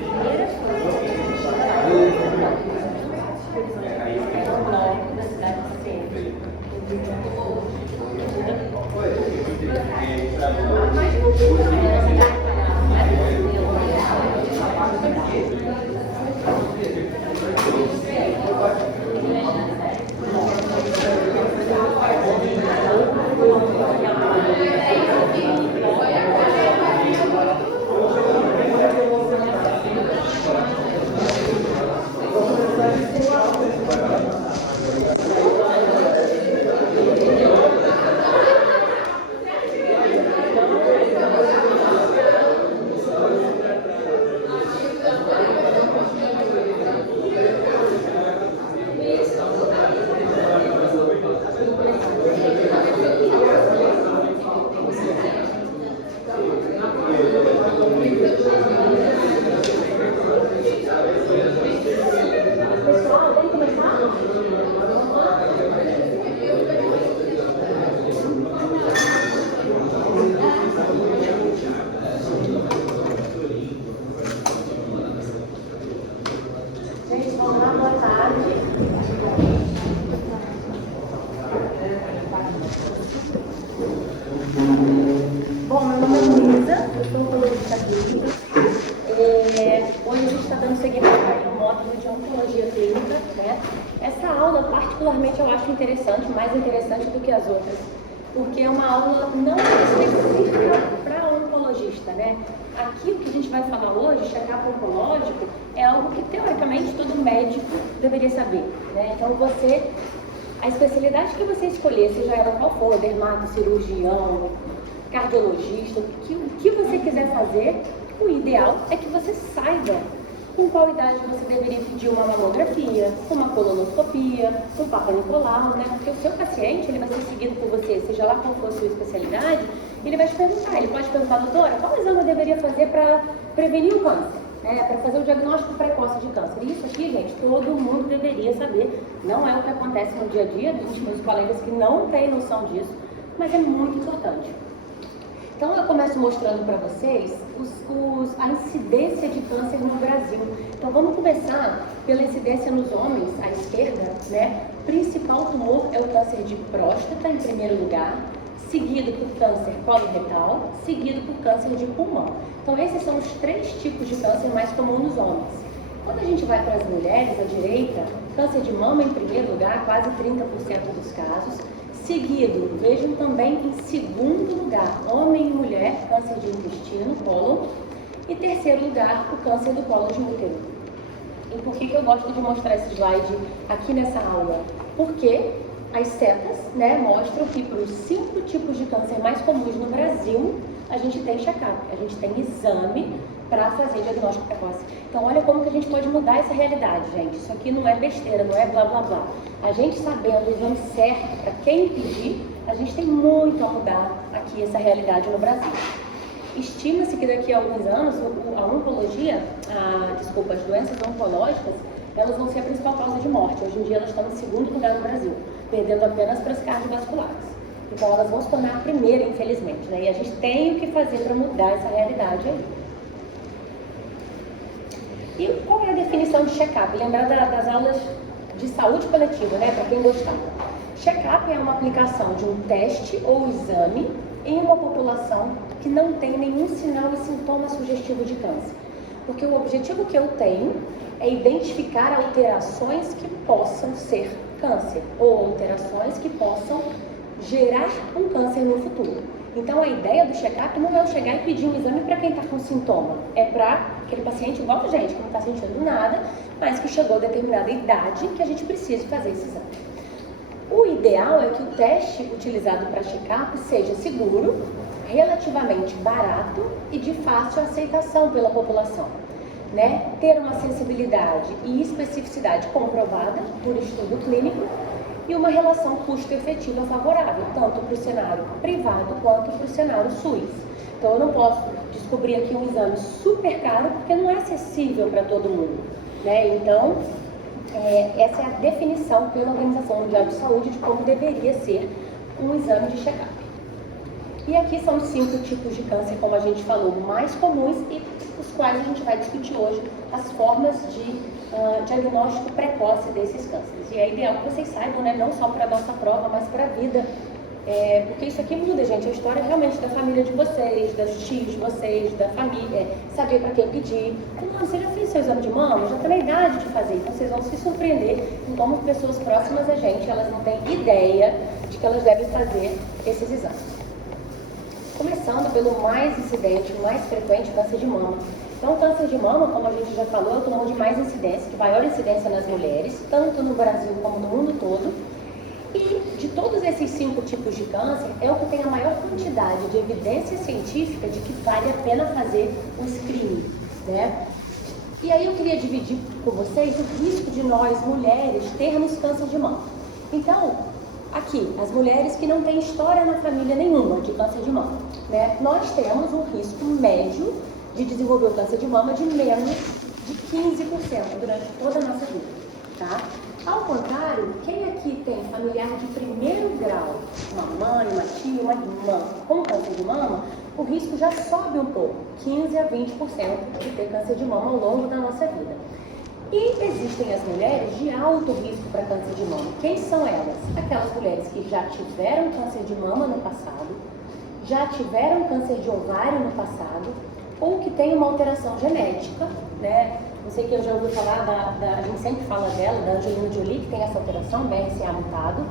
primeira no norte da cidade de Centro. Bom, meu nome é Luísa, eu sou oncologista clínica. Hoje a gente está dando seguimento ao módulo de oncologia clínica, né? Essa aula, particularmente, eu acho interessante, mais interessante do que as outras, porque é uma aula não específica para oncologista, né? Aqui o que a gente vai falar hoje, check-up oncológico, é algo que teoricamente todo médico deveria saber, né? Então a especialidade que você escolher, seja ela qual for, dermato, cirurgião, cardiologista, o que você quiser fazer, o ideal é que você saiba com qual idade você deveria pedir uma mamografia, uma colonoscopia, um Papa Nicolau, né? Porque o seu paciente, ele vai ser seguido por você, seja lá qual for a sua especialidade, ele vai te perguntar, ele pode perguntar, doutora, qual exame eu deveria fazer para prevenir o câncer? Para fazer o diagnóstico precoce de câncer. E isso aqui, gente, todo mundo deveria saber. Não é o que acontece no dia a dia, dos meus colegas que não têm noção disso, mas é muito importante. Então eu começo mostrando para vocês a incidência de câncer no Brasil. Então vamos começar pela incidência nos homens, à esquerda, né? O principal tumor é o câncer de próstata, em primeiro lugar, seguido por câncer coloretal, seguido por câncer de pulmão. Então esses são os 3 tipos de câncer mais comuns nos homens. Quando a gente vai para as mulheres, à direita, câncer de mama em primeiro lugar, quase 30% dos casos. Seguido, vejam também em segundo lugar, homem e mulher, câncer de intestino, cólon. E terceiro lugar, o câncer do colo de útero. E por que eu gosto de mostrar esse slide aqui nessa aula? Porque as setas, né, mostram que para os 5 tipos de câncer mais comuns no Brasil, a gente tem check-up, a gente tem exame para fazer diagnóstico precoce. Então olha como que a gente pode mudar essa realidade, gente. Isso aqui não é besteira, não é blá blá blá. A gente sabendo o exame certo para quem pedir, a gente tem muito a mudar aqui essa realidade no Brasil. Estima-se que daqui a alguns anos as doenças oncológicas, elas vão ser a principal causa de morte. Hoje em dia elas estão em segundo lugar no Brasil, perdendo apenas para as cardiovasculares. Então elas vão se tornar a primeira, infelizmente, né? E a gente tem o que fazer para mudar essa realidade aí. E qual é a definição de check-up? Lembrar das aulas de saúde coletiva, né? Para quem gostar. Check-up é uma aplicação de um teste ou exame em uma população que não tem nenhum sinal e sintoma sugestivo de câncer. Porque o objetivo que eu tenho é identificar alterações que possam ser câncer ou alterações que possam gerar um câncer no futuro. Então a ideia do check-up não é eu chegar e pedir um exame para quem está com sintoma, é para aquele paciente igual a gente, que não está sentindo nada, mas que chegou a determinada idade que a gente precisa fazer esse exame. O ideal é que o teste utilizado para check-up seja seguro, relativamente barato e de fácil aceitação pela população, né? Ter uma sensibilidade e especificidade comprovada por estudo clínico e uma relação custo-efetiva favorável, tanto para o cenário privado quanto para o cenário SUS. Então eu não posso descobrir aqui um exame super caro porque não é acessível para todo mundo, né? Então essa é a definição pela Organização Mundial de Saúde de como deveria ser um exame de check-up. E aqui são os 5 tipos de câncer, como a gente falou, mais comuns e os quais a gente vai discutir hoje as formas de diagnóstico precoce desses cânceres. E é ideal que vocês saibam, né, não só para a nossa prova, mas para a vida. Porque isso aqui muda, gente, a história realmente da família de vocês, dos tios de vocês, da família, saber para quem pedir. Então, você já fez seu exame de mama, já está na idade de fazer, então vocês vão se surpreender em como pessoas próximas a gente, elas não têm ideia de que elas devem fazer esses exames. Começando pelo mais incidente, mais frequente, câncer de mama. Então, o câncer de mama, como a gente já falou, é o tumor de mais incidência, de maior incidência nas mulheres, tanto no Brasil como no mundo todo. E de todos esses 5 tipos de câncer, é o que tem a maior quantidade de evidência científica de que vale a pena fazer o screening, né? E aí eu queria dividir com vocês o risco de nós, mulheres, termos câncer de mama. Então, aqui, as mulheres que não têm história na família nenhuma de câncer de mama, né? Nós temos um risco médio de desenvolver o câncer de mama de menos de 15% durante toda a nossa vida, tá? Ao contrário, quem aqui tem familiar de primeiro grau, uma mãe, uma tia, uma irmã com câncer de mama, o risco já sobe um pouco, 15 a 20% de ter câncer de mama ao longo da nossa vida. E existem as mulheres de alto risco para câncer de mama. Quem são elas? Aquelas mulheres que já tiveram câncer de mama no passado, já tiveram câncer de ovário no passado, ou que têm uma alteração genética, né? Eu sei que eu já ouvi falar, a gente sempre fala dela, da Angelina Jolie, que tem essa alteração, BRCA mutado.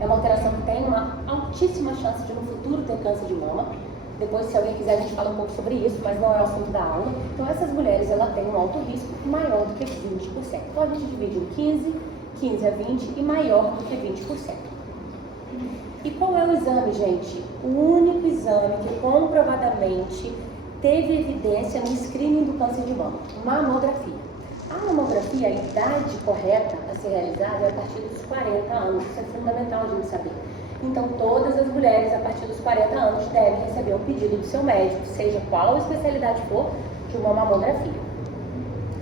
É uma alteração que tem uma altíssima chance de no futuro ter câncer de mama. Depois, se alguém quiser, a gente fala um pouco sobre isso, mas não é o assunto da aula. Então, essas mulheres, ela tem um alto risco maior do que 20%. Então, a gente divide em 15 a 20 e maior do que 20%. E qual é o exame, gente? O único exame que comprovadamente teve evidência no screening do câncer de mama, mamografia. A mamografia, a idade correta a ser realizada é a partir dos 40 anos, isso é fundamental a gente saber. Então, todas as mulheres a partir dos 40 anos devem receber um pedido do seu médico, seja qual especialidade for, de uma mamografia.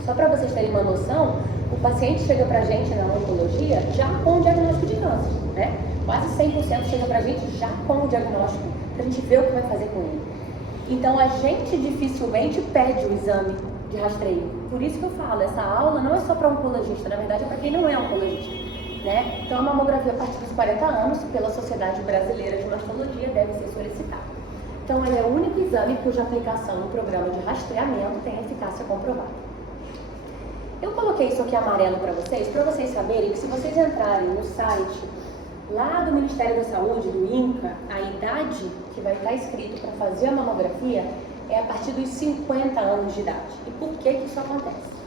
Só para vocês terem uma noção, o paciente chega para a gente na oncologia já com o diagnóstico de câncer, né? Quase 100% chega para a gente já com o diagnóstico, para a gente ver o que vai fazer com ele. Então, a gente dificilmente pede o exame de rastreio. Por isso que eu falo, essa aula não é só para oncologista, na verdade é para quem não é oncologista, né? Então, a mamografia a partir dos 40 anos, pela Sociedade Brasileira de Mastologia, deve ser solicitada. Então, ele é o único exame cuja aplicação no programa de rastreamento tem eficácia comprovada. Eu coloquei isso aqui amarelo para vocês saberem que se vocês entrarem no site lá do Ministério da Saúde, do INCA, a idade que vai estar escrito para fazer a mamografia é a partir dos 50 anos de idade. E por que isso acontece?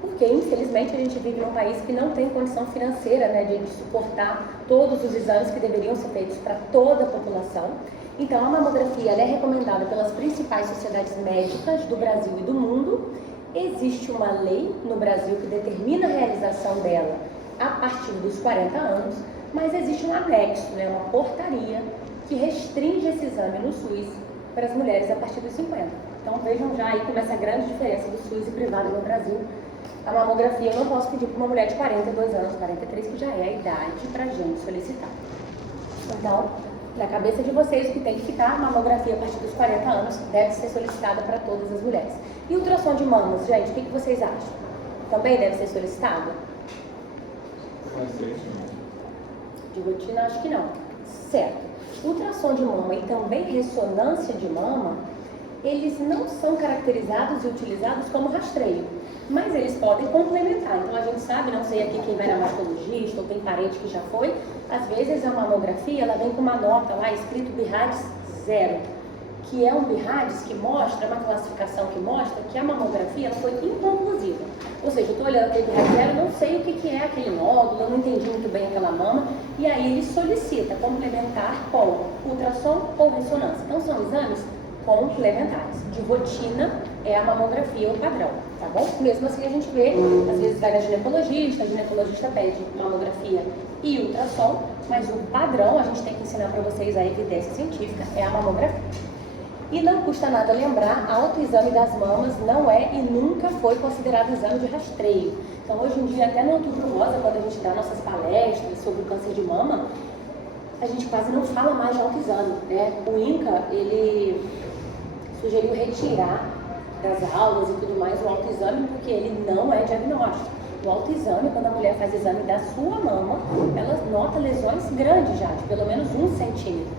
Porque, infelizmente, a gente vive num país que não tem condição financeira, né, de suportar todos os exames que deveriam ser feitos para toda a população. Então, a mamografia ela é recomendada pelas principais sociedades médicas do Brasil e do mundo. Existe uma lei no Brasil que determina a realização dela a partir dos 40 anos, mas existe um anexo, né, uma portaria que restringe esse exame no SUS para as mulheres a partir dos 50. Então vejam já aí como essa grande diferença do SUS e privado no Brasil. A mamografia eu não posso pedir para uma mulher de 42 anos, 43, que já é a idade para a gente solicitar. Então, na cabeça de vocês, o que tem que ficar, a mamografia a partir dos 40 anos deve ser solicitada para todas as mulheres. E ultrassom de mamas, gente, o que vocês acham? Também deve ser solicitada? De rotina, acho que não. Certo. Ultrassom de mama e também ressonância de mama, eles não são caracterizados e utilizados como rastreio, mas eles podem complementar. Então a gente sabe, não sei aqui quem vai na mastologista ou tem parente que já foi, às vezes a mamografia ela vem com uma nota lá escrito BIRADS 0, que é um BIRADS que mostra, uma classificação que mostra que a mamografia ela foi inconclusiva. Ou seja, eu estou olhando aquele BIRADS 0, não sei o que é aquele nódulo, eu não entendi muito bem aquela mama, e aí ele solicita complementar com ultrassom ou ressonância. Então são exames complementares. De rotina é a mamografia o padrão, tá bom? Mesmo assim a gente vê, às vezes vai na ginecologista, a ginecologista pede mamografia e ultrassom, mas o padrão, a gente tem que ensinar para vocês a evidência científica, é a mamografia. E não custa nada lembrar, autoexame das mamas não é e nunca foi considerado exame de rastreio. Então hoje em dia, até no Outubro Rosa, quando a gente dá nossas palestras sobre o câncer de mama, a gente quase não fala mais de autoexame, né? O INCA, ele sugeriu retirar das aulas e tudo mais o autoexame, porque ele não é diagnóstico. O autoexame, quando a mulher faz exame da sua mama, ela nota lesões grandes já, de pelo menos 1 centímetro.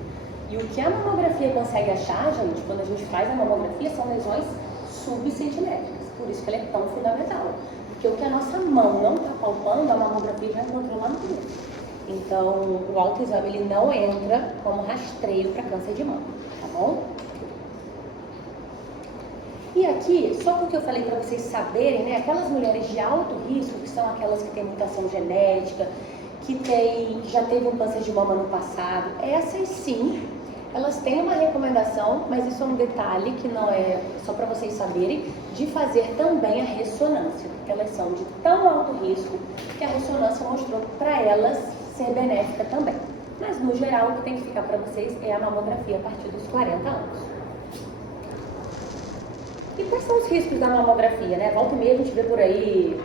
E o que a mamografia consegue achar, gente, quando a gente faz a mamografia, são lesões subcentimétricas. Por isso que ela é tão fundamental. Porque o que a nossa mão não está palpando, a mamografia já encontrou lá no meio. Então, o autoexame ele não entra como rastreio para câncer de mama, tá bom? E aqui, só porque eu falei para vocês saberem, né, aquelas mulheres de alto risco, que são aquelas que têm mutação genética, que já teve um câncer de mama no passado, essas sim, elas têm uma recomendação, mas isso é um detalhe que não é só para vocês saberem, de fazer também a ressonância, porque elas são de tão alto risco que a ressonância mostrou para elas ser benéfica também. Mas no geral, o que tem que ficar para vocês é a mamografia a partir dos 40 anos. E quais são os riscos da mamografia, né? Volta e meia a gente vê por aí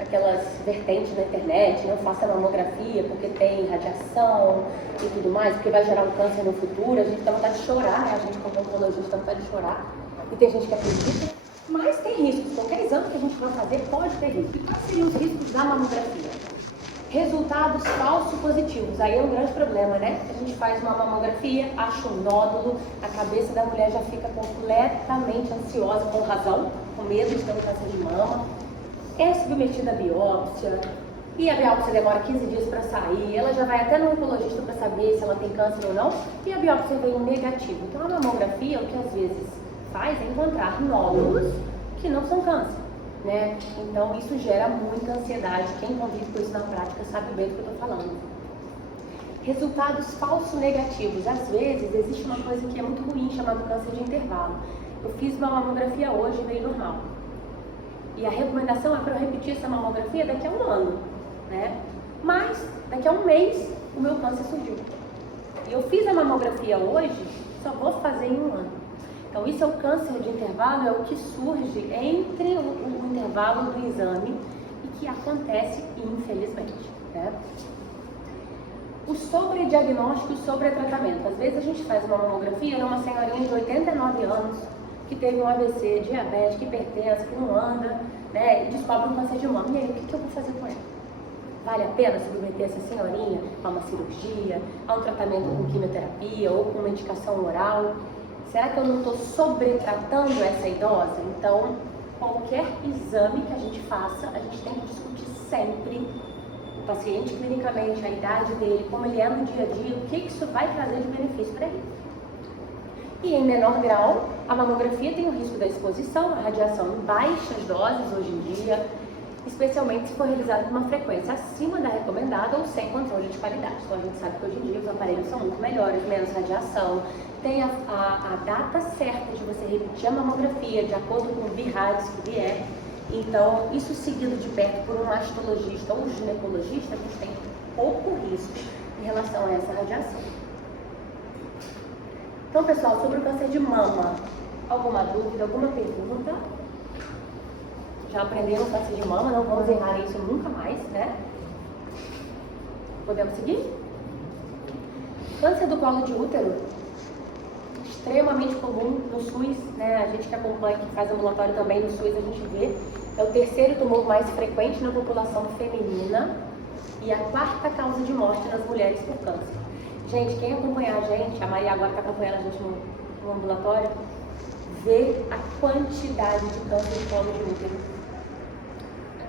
aquelas vertentes na internet, não faça mamografia porque tem radiação e tudo mais, porque vai gerar um câncer no futuro. A gente dá vontade de chorar, né? A gente como oncologista dá vontade de chorar. E tem gente que acredita, mas tem riscos. Qualquer exame que a gente for fazer pode ter risco. E quais seriam os riscos da mamografia? Resultados falsos positivos, aí é um grande problema, né? A gente faz uma mamografia, acha um nódulo, a cabeça da mulher já fica completamente ansiosa, com razão, com medo de ter um câncer de mama. É submetida à biópsia, e a biópsia demora 15 dias para sair, ela já vai até no oncologista para saber se ela tem câncer ou não, e a biópsia vem negativa. Então a mamografia, o que às vezes faz é encontrar nódulos que não são câncer. Né? Então isso gera muita ansiedade. Quem convive com isso na prática sabe bem do que eu estou falando. Resultados falsos negativos. Às vezes existe uma coisa que é muito ruim chamada câncer de intervalo. Eu fiz uma mamografia hoje e veio normal. E a recomendação é para eu repetir essa mamografia daqui a 1 ano. Né? Mas daqui a 1 mês o meu câncer surgiu. E eu fiz a mamografia hoje, só vou fazer em 1 ano. Então, isso é o câncer de intervalo, é o que surge entre o intervalo do exame e que acontece, infelizmente. Né? O sobrediagnóstico e sobretratamento. Às vezes a gente faz uma mamografia numa senhorinha de 89 anos que teve um AVC, diabetes, hipertensa, que não anda, né, e descobre um câncer de mama. E aí, o que eu vou fazer com ela? Vale a pena submeter essa senhorinha a uma cirurgia, a um tratamento com quimioterapia ou com medicação oral? Será que eu não estou sobretratando essa idosa? Então, qualquer exame que a gente faça, a gente tem que discutir sempre o paciente clinicamente, a idade dele, como ele é no dia a dia, o que isso vai trazer de benefício para ele. E em menor grau, a mamografia tem o risco da exposição à radiação em baixas doses hoje em dia, especialmente se for realizada com uma frequência acima da recomendada ou sem controle de qualidade. Então a gente sabe que hoje em dia os aparelhos são muito melhores, menos radiação, tem a data certa de você repetir a mamografia de acordo com o BIRADS que vier. Então, isso seguido de perto por um mastologista ou ginecologista, a gente tem pouco risco em relação a essa radiação. Então, pessoal, sobre o câncer de mama, alguma dúvida, alguma pergunta? Já aprenderam o câncer de mama, não vamos errar isso nunca mais, né? Podemos seguir? Câncer do colo de útero, extremamente comum no SUS, né? A gente que acompanha, que faz ambulatório também no SUS, a gente vê. É o 3º tumor mais frequente na população feminina e a 4ª causa de morte nas mulheres por câncer. Gente, quem acompanhar a gente, a Maria agora está acompanhando a gente no ambulatório, vê a quantidade de câncer de colo de útero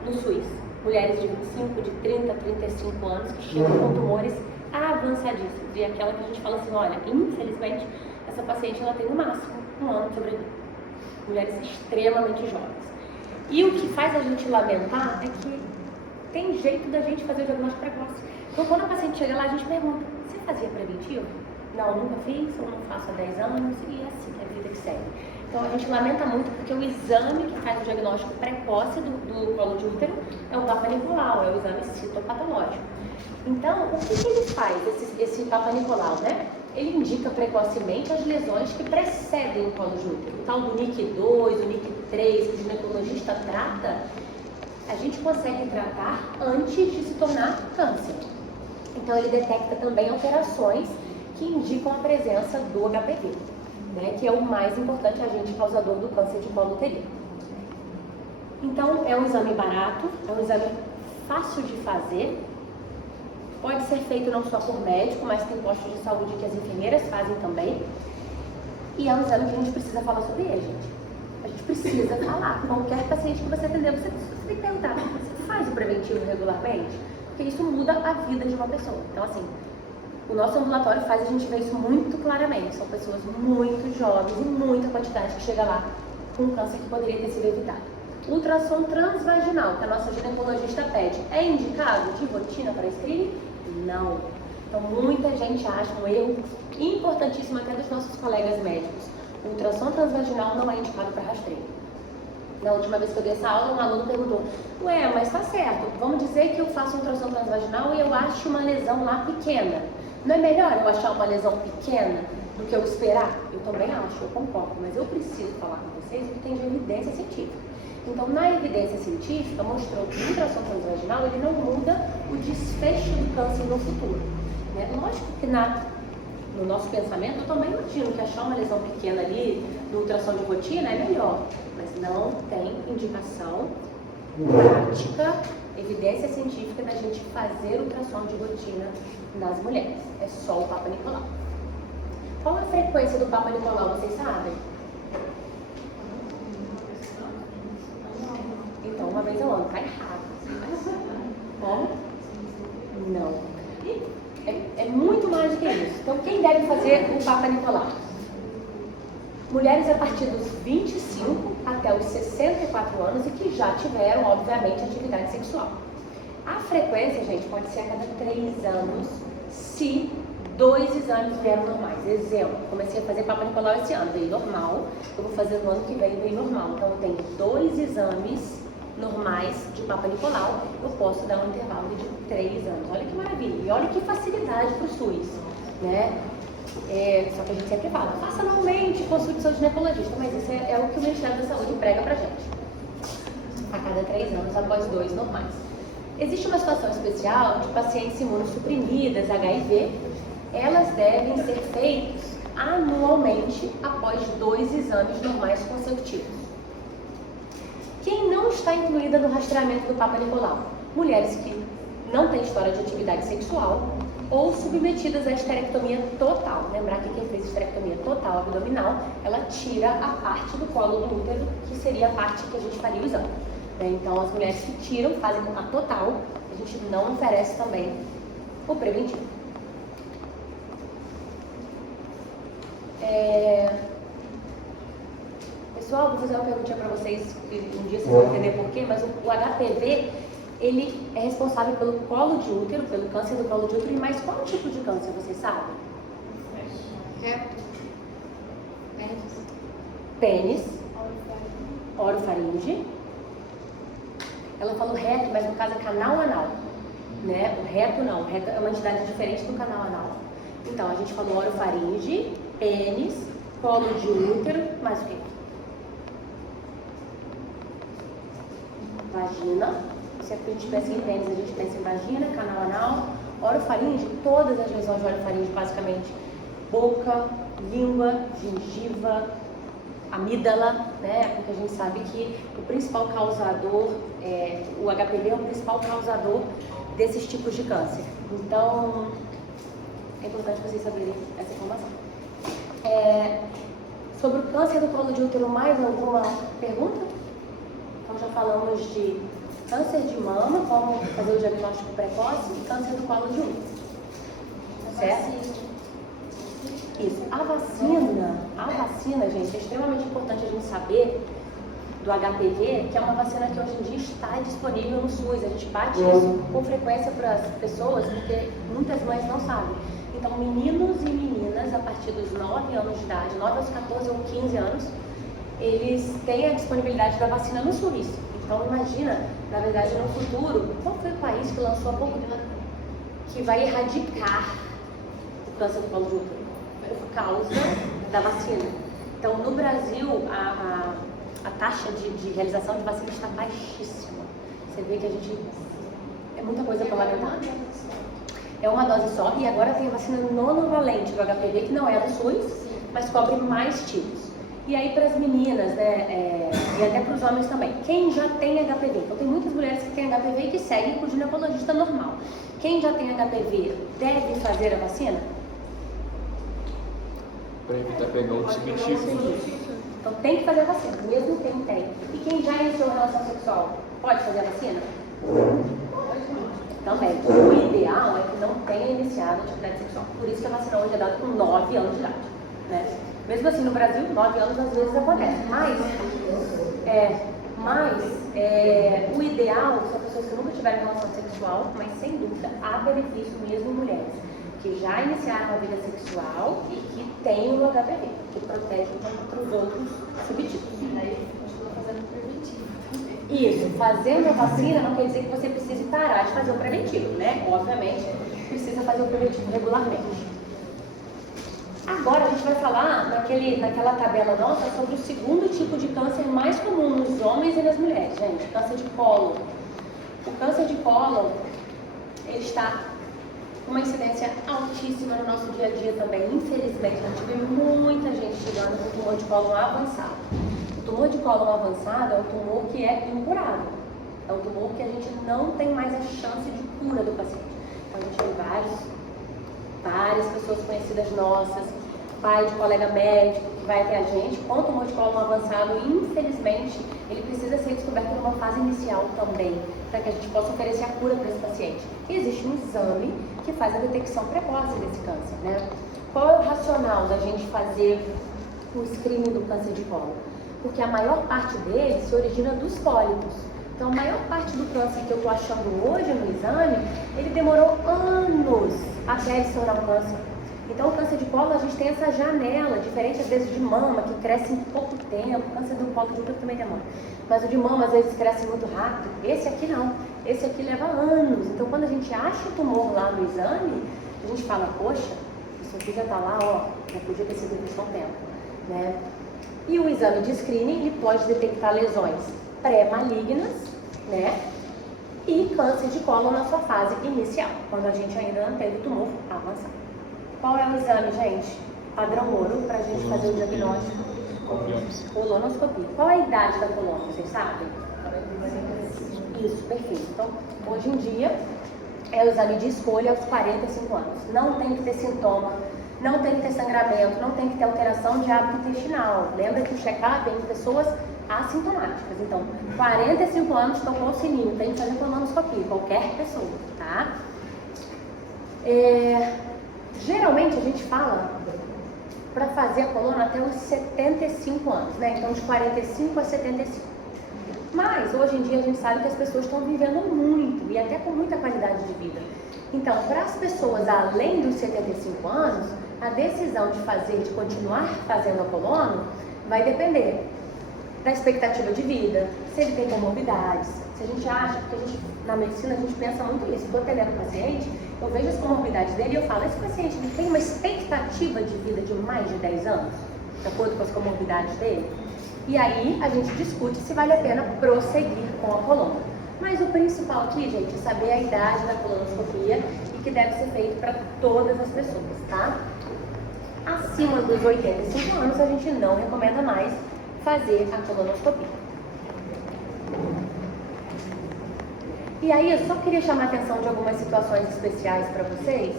no SUS. Mulheres de 25, de 30, 35 anos que chegam com tumores avançadíssimos. E aquela que a gente fala assim, olha, infelizmente, essa paciente ela tem no máximo 1 ano de sobrevida. Mulheres extremamente jovens. E o que faz a gente lamentar é que tem jeito da gente fazer o diagnóstico precoce. Então, quando a paciente chega lá, a gente pergunta, você fazia preventivo? Não, nunca fiz, ou não faço há 10 anos, e é assim, é a vida que segue. Então, a gente lamenta muito porque o exame que faz o diagnóstico precoce do colo de útero é o Papa Nicolau, é o exame citopatológico. Então, o que ele faz, esse Papa Nicolau, né? Ele indica precocemente as lesões que precedem o colo de útero. O tal do NIC2, o NIC3, que o ginecologista trata, a gente consegue tratar antes de se tornar câncer. Então, ele detecta também alterações que indicam a presença do HPV. né, que é o mais importante agente causador do câncer de colo uterino. Então, é um exame barato, é um exame fácil de fazer, pode ser feito não só por médico, mas tem postos de saúde que as enfermeiras fazem também, e é um exame que a gente precisa falar sobre ele, gente. A gente precisa falar. Qualquer paciente que você atender, você tem que perguntar, você faz o preventivo regularmente? Porque isso muda a vida de uma pessoa. Então, assim, o nosso ambulatório faz a gente ver isso muito claramente. São pessoas muito jovens e muita quantidade que chega lá com câncer que poderia ter sido evitado. Ultrassom transvaginal, que a nossa ginecologista pede, é indicado de rotina para screening? Não. Então, muita gente acha um erro importantíssimo até dos nossos colegas médicos. O ultrassom transvaginal não é indicado para rastreio. Na última vez que eu dei essa aula, um aluno perguntou, ué, mas tá certo, vamos dizer que eu faço um ultrassom transvaginal e eu acho uma lesão lá pequena. Não é melhor eu achar uma lesão pequena do que eu esperar? Eu também acho, eu concordo, mas eu preciso falar com vocês porque tem de evidência científica. Então, na evidência científica, mostrou que o ultrassom transvaginal ele não muda o desfecho do câncer no futuro. Né? Lógico que no nosso pensamento, eu também imagino que achar uma lesão pequena ali no ultrassom de rotina é melhor, mas não tem indicação prática, evidência científica da gente fazer ultrassom de rotina nas mulheres. É só o Papa Nicolau. Qual a frequência do Papa Nicolau, vocês sabem? Então, uma vez ao ano, tá errado. Como? Não. É muito mais do que isso. Então, quem deve fazer o Papa Nicolau? Mulheres a partir dos 25 até os 64 anos e que já tiveram, obviamente, atividade sexual. A frequência, gente, pode ser a cada 3 anos, se 2 exames vieram normais. Exemplo, comecei a fazer Papa Nicolau esse ano, veio normal, eu vou fazer no ano que vem, veio normal. Então, eu tenho 2 exames normais de Papa Nicolau, eu posso dar um intervalo de 3 anos. Olha que maravilha, e olha que facilidade para o SUS, né? Só que a gente sempre fala, faça anualmente, consulte seu ginecologista, mas isso é o que o Ministério da Saúde prega pra gente. A cada 3 anos, após 2 normais. Existe uma situação especial de pacientes imunossuprimidas, HIV, elas devem ser feitas anualmente após 2 exames normais consecutivos. Quem não está incluída no rastreamento do Papa Nicolau? Mulheres que não têm história de atividade sexual ou submetidas à esterectomia total. Lembrar que quem fez esterectomia total abdominal, ela tira a parte do colo do útero, que seria a parte que a gente faria o exame. Então, as mulheres que tiram, fazem a total, a gente não oferece também o preventivo. Pessoal, vou fazer uma perguntinha para vocês, que um dia vocês vão entender por quê, mas o HPV, ele é responsável pelo colo de útero, pelo câncer do colo de útero, e mais qual tipo de câncer, vocês sabem? Reto. Pênis, orofaringe. Ela falou reto, mas no caso é canal anal, né? O reto não, o reto é uma entidade diferente do canal anal. Então, a gente falou orofaringe, pênis, colo de útero, mais o quê? Vagina. Se a gente pensa em pênis, a gente pensa em vagina, canal anal, orofaringe, todas as lesões de orofaringe, basicamente, boca, língua, gengiva, amígdala, né? Porque a gente sabe que o principal causador, o HPV é o principal causador desses tipos de câncer. Então, é importante vocês saberem essa informação. Sobre o câncer do colo de útero, mais alguma pergunta? Então, já falamos de câncer de mama, como fazer o diagnóstico precoce, e câncer do colo de útero. Certo? Isso. A vacina, gente, é extremamente importante a gente saber do HPV, que é uma vacina que hoje em dia está disponível no SUS. A gente bate isso com frequência para as pessoas, porque muitas mães não sabem. Então, meninos e meninas, a partir dos 9 anos de idade, 9 aos 14 ou 15 anos, eles têm a disponibilidade da vacina no SUS. Então, imagina, na verdade, no futuro, qual foi o país que lançou há pouco tempo que vai erradicar o câncer do colo de útero? Por causa da vacina. Então, no Brasil, a taxa de realização de vacina está baixíssima. Você vê que a gente... é muita coisa para lamentar. É uma dose só. E agora tem a vacina monovalente do HPV, que não é do SUS, mas cobre mais tipos. E aí para as meninas, né, e até para os homens também, quem já tem HPV? Então tem muitas mulheres que têm HPV e que seguem com o ginecologista normal. Quem já tem HPV deve fazer a vacina? Para evitar pegar o seguinte tipo. Então tem que fazer a vacina, mesmo quem tem. E quem já iniciou relação sexual, pode fazer a vacina? Também. O ideal é que não tenha iniciado atividade sexual. Por isso que a vacina hoje é dada com 9 anos de idade. Né? Mesmo assim, no Brasil, 9 anos às vezes acontece. Mas o ideal, se a pessoa nunca tiver relação sexual, mas sem dúvida, há benefício mesmo em mulheres que já iniciaram a vida sexual e que têm o HPV, que protege contra os outros subtipos. Aí continua fazendo preventivo. Isso, fazendo a vacina não quer dizer que você precise parar de fazer o preventivo, né? Obviamente, precisa fazer o preventivo regularmente. Agora a gente vai falar naquela tabela nossa sobre o segundo tipo de câncer mais comum nos homens e nas mulheres, gente, câncer de cólon. O câncer de cólon, ele está com uma incidência altíssima no nosso dia a dia também. Infelizmente, a gente vê muita gente chegando com tumor de cólon avançado. O tumor de cólon avançado é um tumor que é incurável. É um tumor que a gente não tem mais a chance de cura do paciente. Então, a gente tem várias pessoas conhecidas nossas, pai de colega médico que vai até a gente, com tumor de cólon avançado, infelizmente, ele precisa ser descoberto numa fase inicial também, para que a gente possa oferecer a cura para esse paciente. E existe um exame que faz a detecção precoce desse câncer, né? Qual é o racional da gente fazer o screening do câncer de cólon? Porque a maior parte dele se origina dos pólipos. Então, a maior parte do câncer que eu estou achando hoje no exame, ele demorou anos até ele se tornar um câncer. Então, o câncer de colo, a gente tem essa janela, diferente às vezes de mama, que cresce em pouco tempo. O câncer do colo de útero também demora. Mas o de mama, às vezes, cresce muito rápido. Esse aqui não. Esse aqui leva anos. Então, quando a gente acha o tumor lá no exame, a gente fala, poxa, isso aqui já está lá, ó, já podia ter sido visto há um tempo, né? E o exame de screening, ele pode detectar lesões pré-malignas, né? E câncer de cólon na sua fase inicial, quando a gente ainda não teve tumor avançado. Qual é o exame, gente? Padrão ouro, para a gente fazer o diagnóstico. Colonoscopia. Qual é a idade da colônia, vocês sabem? Isso, perfeito. Então, hoje em dia, é o exame de escolha aos 45 anos. Não tem que ter sintoma, não tem que ter sangramento, não tem que ter alteração de hábito intestinal. Lembra que o check-up é em pessoas assintomáticas. Então, 45 anos, tocou o sininho, tem que fazer colonoscopia, qualquer pessoa, tá? Geralmente a gente fala para fazer a coluna até os 75 anos, né? Então, de 45 a 75. Mas, hoje em dia, a gente sabe que as pessoas estão vivendo muito e até com muita qualidade de vida. Então, para as pessoas além dos 75 anos, a decisão de continuar fazendo a coluna vai depender da expectativa de vida, se ele tem comorbidades, se a gente acha, porque na medicina a gente pensa muito nisso. Estou atendendo o paciente, eu vejo as comorbidades dele e eu falo, esse paciente ele tem uma expectativa de vida de mais de 10 anos, de acordo com as comorbidades dele? E aí a gente discute se vale a pena prosseguir com a coluna. Mas o principal aqui, gente, é saber a idade da colonoscopia e que deve ser feito para todas as pessoas, tá? Acima dos 85 anos a gente não recomenda mais fazer a colonoscopia. E aí eu só queria chamar a atenção de algumas situações especiais para vocês.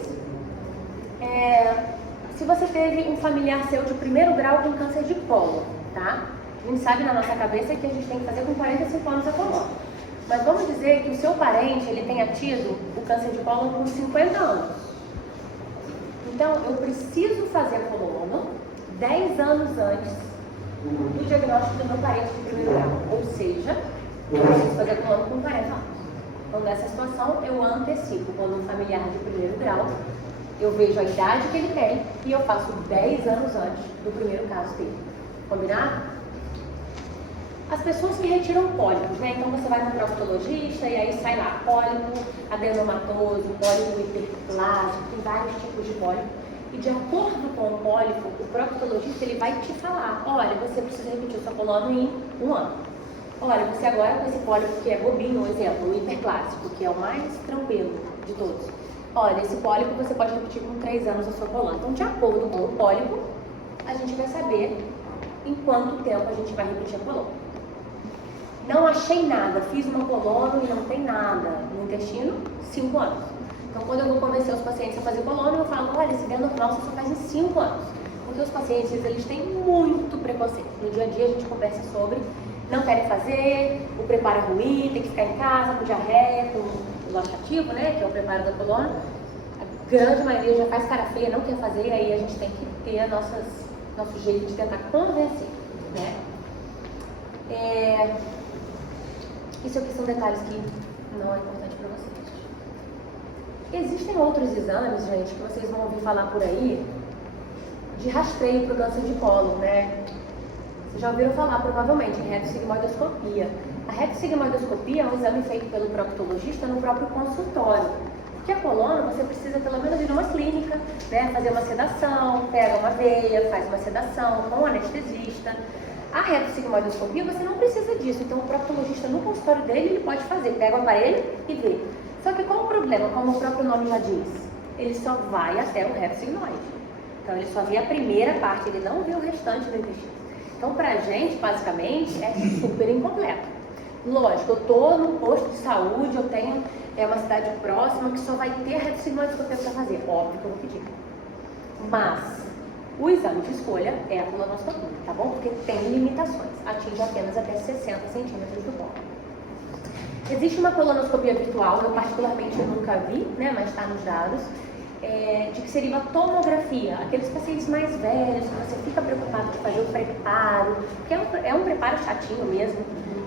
Se você teve um familiar seu de primeiro grau com câncer de cólon, tá? A gente sabe na nossa cabeça que a gente tem que fazer com 45 anos a coluna. Mas vamos dizer que o seu parente ele tenha tido o câncer de cólon com 50 anos. Então eu preciso fazer a coluna 10 anos antes do diagnóstico do meu parente de primeiro grau. Ou seja, eu preciso fazer a coluna com 40 anos. Então, nessa situação, eu antecipo. Quando um familiar de primeiro grau, eu vejo a idade que ele tem e eu faço 10 anos antes do primeiro caso dele. Combinado? As pessoas que retiram pólipos, né? Então, você vai no proctologista e aí sai lá pólipo adenomatoso, pólipo hiperplásico, tem vários tipos de pólipo. E de acordo com o pólipo, o proctologista ele vai te falar, olha, você precisa repetir sua coluna em 1 ano. Olha, você agora com esse pólipo que é bobinho, um exemplo, o hiperplástico, que é o mais tranquilo de todos. Olha, esse pólipo você pode repetir com 3 anos a sua coluna. Então, de acordo com o pólipo, a gente vai saber em quanto tempo a gente vai repetir a colono. Não achei nada, fiz uma colono e não tem nada no intestino, 5 anos. Então, quando eu vou convencer os pacientes a fazer colono, eu falo, olha, esse bem normal você só faz em 5 anos. Porque os pacientes, eles têm muito preconceito. No dia a dia a gente conversa sobre, não querem fazer, o preparo é ruim, tem que ficar em casa com diarreia, com o laxativo, né, que é o preparo da colono. A grande maioria já faz cara feia, não quer fazer, aí a gente tem que ter nosso jeito de tentar convencer, né. Isso aqui são detalhes que não é importante para vocês. Existem outros exames, gente, que vocês vão ouvir falar por aí, de rastreio para o câncer de cólon, né? Vocês já ouviram falar, provavelmente, em retossigmoidoscopia. A retossigmoidoscopia é um exame feito pelo proctologista no próprio consultório. Porque a colono, você precisa pelo menos ir numa clínica, né? Fazer uma sedação, pega uma veia, faz uma sedação com o anestesista. A retossigmoidoscopia, você não precisa disso. Então, o proctologista no consultório dele, ele pode fazer, pega o aparelho e vê. Só que qual o problema? Como o próprio nome já diz, ele só vai até o retossigmoide. Então, ele só vê a primeira parte, ele não vê o restante do intestino. Então, pra gente, basicamente, é super incompleto. Lógico, eu tô no posto de saúde, eu tenho uma cidade próxima que só vai ter a retossigmoidoscopia para fazer. Óbvio que eu vou pedir. Mas o exame de escolha é a colonoscopia, tá bom? Porque tem limitações, atinge apenas até 60 centímetros do colo. Existe uma colonoscopia virtual, eu particularmente nunca vi, né, mas está nos dados, de que seria uma tomografia, aqueles pacientes mais velhos, que você fica preocupado de fazer o preparo, porque é um preparo chatinho mesmo.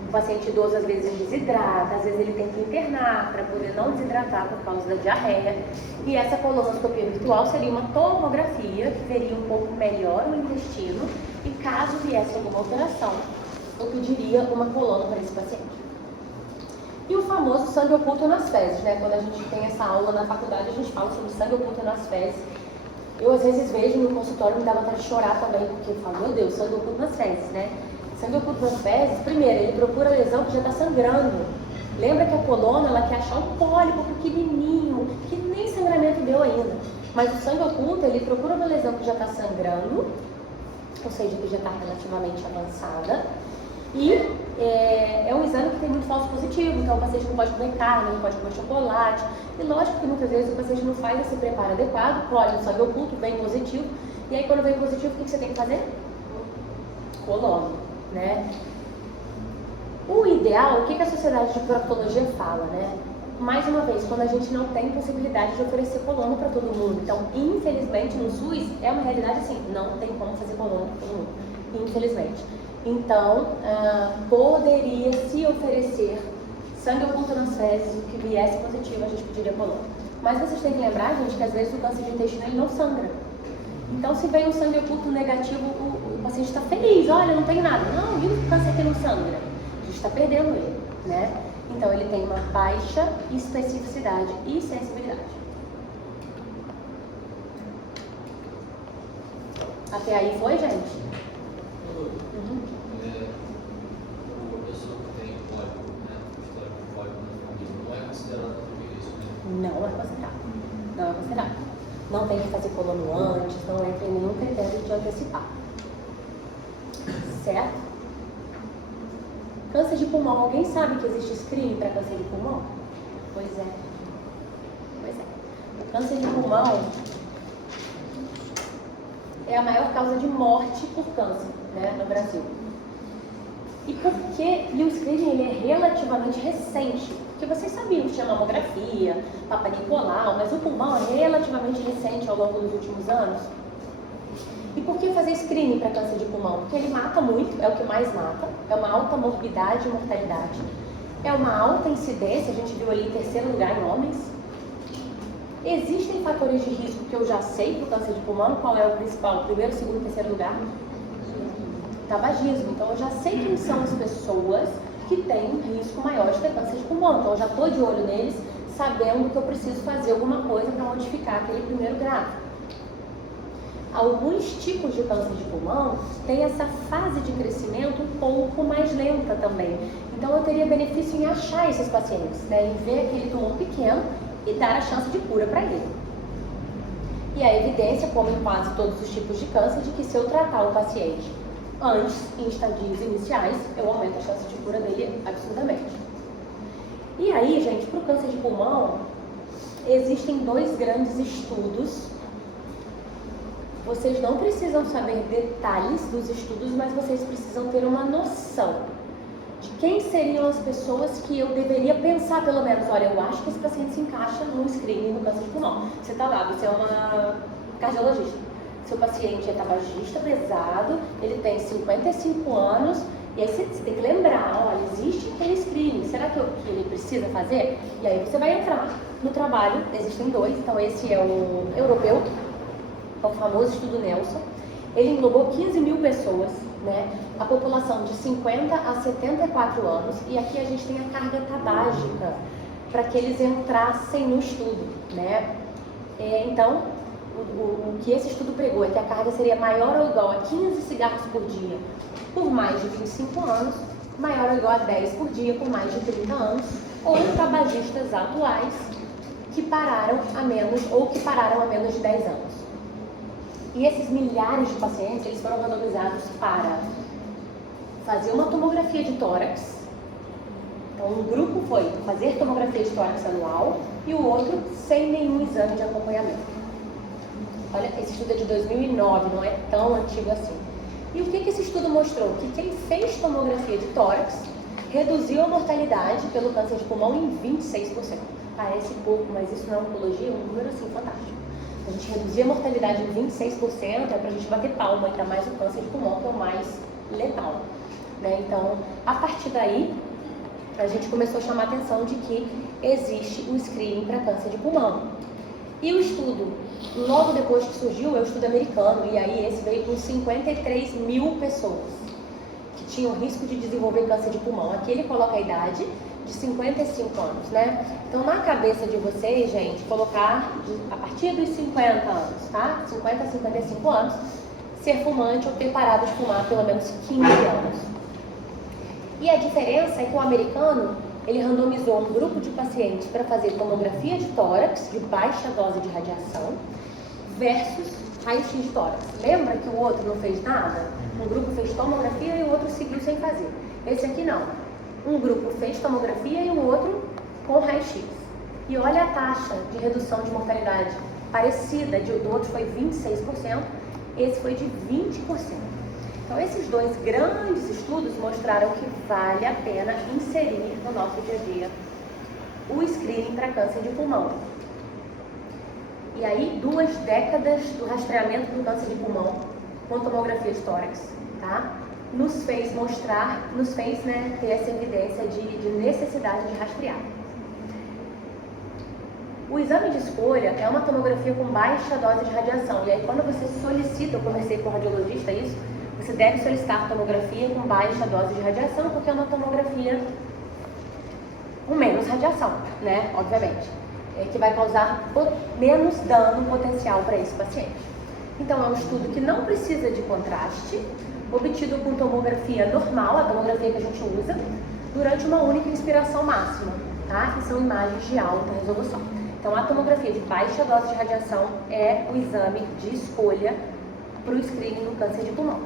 O paciente idoso às vezes desidrata, às vezes ele tem que internar para poder não desidratar por causa da diarreia. E essa colonoscopia virtual seria uma tomografia que veria um pouco melhor o intestino e caso viesse alguma alteração, eu pediria uma colono para esse paciente. E o famoso sangue oculto nas fezes, né? Quando a gente tem essa aula na faculdade, a gente fala sobre sangue oculto nas fezes. Eu às vezes vejo no consultório, me dá vontade de chorar também, porque eu falo, meu Deus, sangue oculto nas fezes, né? Sangue oculto nas fezes, primeiro, ele procura a lesão que já está sangrando. Lembra que a colono, ela quer achar um pólipo pequenininho, que nem sangramento deu ainda. Mas o sangue oculto, ele procura uma lesão que já está sangrando, ou seja, que já está relativamente avançada. E é um exame que tem muito falso positivo, então o paciente não pode comer carne, não pode comer chocolate. E lógico que muitas vezes o paciente não faz esse preparo adequado, colhe o sangue oculto, vem positivo. E aí quando vem positivo, o que você tem que fazer? Colono, né? O ideal, o que a Sociedade de Proctologia fala, né? Mais uma vez, quando a gente não tem possibilidade de oferecer colono para todo mundo. Então, infelizmente, no SUS, é uma realidade assim, não tem como fazer colono para todo mundo, infelizmente. Então, poderia se oferecer sangue oculto nas fezes, o que viesse positivo, a gente pediria colono. Mas vocês têm que lembrar, gente, que às vezes o câncer de intestino ele não sangra. Então, se vem um sangue oculto negativo, o paciente está feliz, olha, não tem nada. Não, viu que o câncer aqui não sangra? A gente está perdendo ele, né? Então, ele tem uma baixa especificidade e sensibilidade. Até aí foi, gente? Uma pessoa que tem pólipo, né? História de pólipo na família, não é considerado tudo isso, né? Não é considerado. Não é considerado. Não tem que fazer colono antes, não entra em nenhum critério de antecipar. Certo? Câncer de pulmão. Alguém sabe que existe screening para câncer de pulmão? Pois é. Pois é. O câncer de pulmão é a maior causa de morte por câncer, né, no Brasil. E por que o screening ele é relativamente recente? Porque vocês sabiam que tinha mamografia, Papa Nicolau, mas o pulmão é relativamente recente ao longo dos últimos anos. E por que fazer screening para câncer de pulmão? Porque ele mata muito, é o que mais mata, é uma alta morbidade e mortalidade, é uma alta incidência, a gente viu ali em terceiro lugar em homens. Existem fatores de risco que eu já sei para o câncer de pulmão, qual é o principal, primeiro, segundo, terceiro lugar? Tabagismo. Então eu já sei quem são as pessoas que têm um risco maior de ter câncer de pulmão. Então eu já estou de olho neles, sabendo que eu preciso fazer alguma coisa para modificar aquele primeiro grau. Alguns tipos de câncer de pulmão têm essa fase de crescimento um pouco mais lenta também. Então eu teria benefício em achar esses pacientes, né? Em ver aquele tumor pequeno e dar a chance de cura para ele. E a evidência, como em quase todos os tipos de câncer, de que se eu tratar o paciente antes, em estadios iniciais, eu aumento a chance de cura dele absurdamente. E aí, gente, para o câncer de pulmão, existem 2 grandes estudos. Vocês não precisam saber detalhes dos estudos, mas vocês precisam ter uma noção de quem seriam as pessoas que eu deveria pensar, pelo menos, olha, eu acho que esse paciente se encaixa no screening do câncer de pulmão. Você está lá, você é uma cardiologista. Seu paciente é tabagista pesado, ele tem 55 anos, e aí você tem que lembrar, olha, existe aquele screening, será que ele precisa fazer? E aí você vai entrar no trabalho, existem 2, então esse é o europeu, é o famoso estudo Nelson. Ele englobou 15 mil pessoas, né? A população de 50 a 74 anos, e aqui a gente tem a carga tabágica para que eles entrassem no estudo, né? Então, o que esse estudo pregou é que a carga seria maior ou igual a 15 cigarros por dia por mais de 25 anos, maior ou igual a 10 por dia por mais de 30 anos, ou tabagistas atuais que pararam a menos ou que pararam a menos de 10 anos. E esses milhares de pacientes, eles foram randomizados para fazer uma tomografia de tórax. Então, um grupo foi fazer tomografia de tórax anual e o outro sem nenhum exame de acompanhamento. Olha, esse estudo é de 2009, não é tão antigo assim. E o que esse estudo mostrou? Que quem fez tomografia de tórax reduziu a mortalidade pelo câncer de pulmão em 26%. Parece pouco, mas isso na oncologia é um número assim fantástico. A gente reduzir a mortalidade em 26% é para a gente bater palma, ainda mais o câncer de pulmão, que é o mais letal, né? Então, a partir daí, a gente começou a chamar a atenção de que existe o screening para câncer de pulmão. E o estudo, logo depois que surgiu, é o estudo americano, e aí esse veio com 53 mil pessoas que tinham risco de desenvolver câncer de pulmão. Aqui ele coloca a idade de 55 anos, né? Então, na cabeça de vocês, gente, colocar a partir dos 50 anos, tá? 50 a 55 anos, ser fumante ou ter parado de fumar pelo menos 15 anos. E a diferença é que o americano, ele randomizou um grupo de pacientes para fazer tomografia de tórax de baixa dose de radiação versus raio-x de tórax. Lembra que o outro não fez nada? Um grupo fez tomografia e o outro seguiu sem fazer. Esse aqui não. Um grupo fez tomografia e o outro com raio-x. E olha a taxa de redução de mortalidade parecida, do outro foi 26%, esse foi de 20%. Então, esses 2 grandes estudos mostraram que vale a pena inserir no nosso dia a dia o screening para câncer de pulmão. E aí, 2 décadas do rastreamento do câncer de pulmão com tomografia de tórax, tá? Nos fez ter essa evidência de necessidade de rastrear. O exame de escolha é uma tomografia com baixa dose de radiação. E aí, quando você solicita, eu conversei com o radiologista isso, você deve solicitar tomografia com baixa dose de radiação, porque é uma tomografia com menos radiação, né? Obviamente. Que vai causar menos dano potencial para esse paciente. Então, é um estudo que não precisa de contraste, obtido com tomografia normal, a tomografia que a gente usa, durante uma única inspiração máxima, tá? Que são imagens de alta resolução. Então, a tomografia de baixa dose de radiação é o exame de escolha para o screening do câncer de pulmão.